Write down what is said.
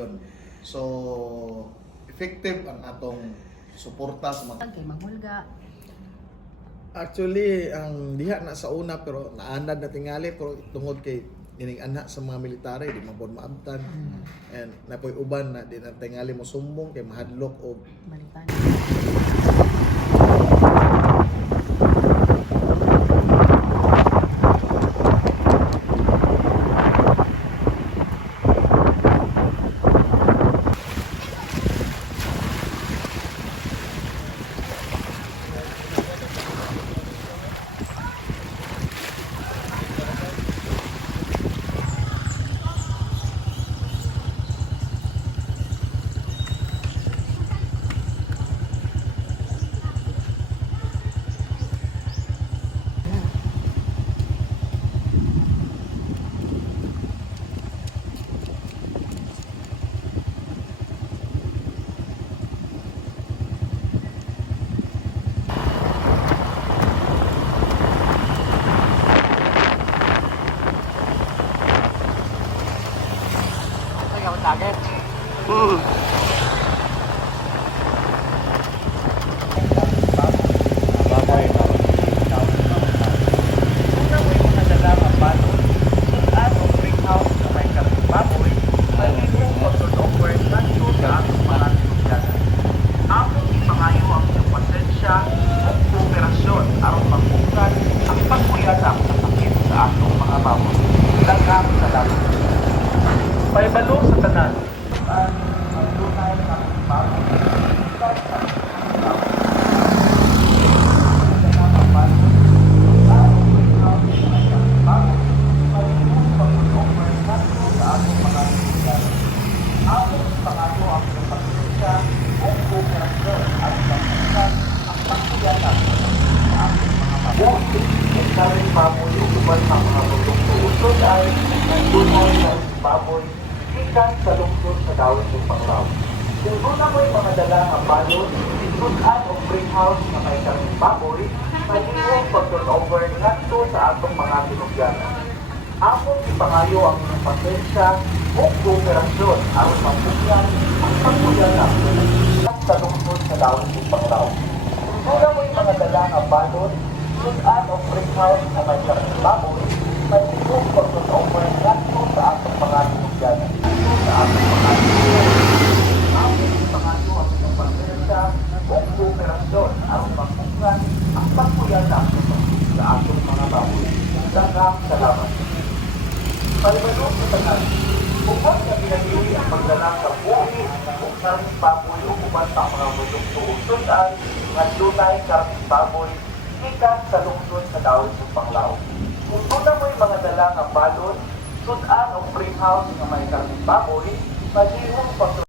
yon. So effective ang atong suporta sa mga Kay maghulga. Actually, ang diha na sa una pero naanad na tingali pero tungod kay ining anak sa mga military di mabon maabtan. And napoy uban na di na tingali mo sumbong kay mahadlok og Balitan. Target. Paibalo sa tanan. Baboy, ikan sa lungsod sa dawit ng Panglao. Kung doon ako'y mga dala ng balon, isunan o spring house na may karning baboy, mayroong pag-turnover ngadto sa atong mga sinugyanan. Among ipangayo ang inyong pasensya o kooperasyon aron mapugyan ang pagkuyanan sa lungsod sa dawit ng Panglao. Kung doon ako'y mga dala ng balon, isunan o spring house na may karning baboy, mayroong pag-turnover ngadto sa atong mga sinugyanan. Sa atong mga aming ipangayo ang inyong pasensya o kooperasyon aron mapugyan ang pagkuyanan sa atong mga baboy. Daghang salamat. Palibalo sa tanan, bukas na pinagili ang pagdala sa buhi o karning baboy o uban sa mga produkto o sudan nga dunay karning baboy ikan sa lungsod sa dawit ng Panglao. Kung doon mo'y mga dala ng balon, sudan o frame house na may karning baboy, pagihong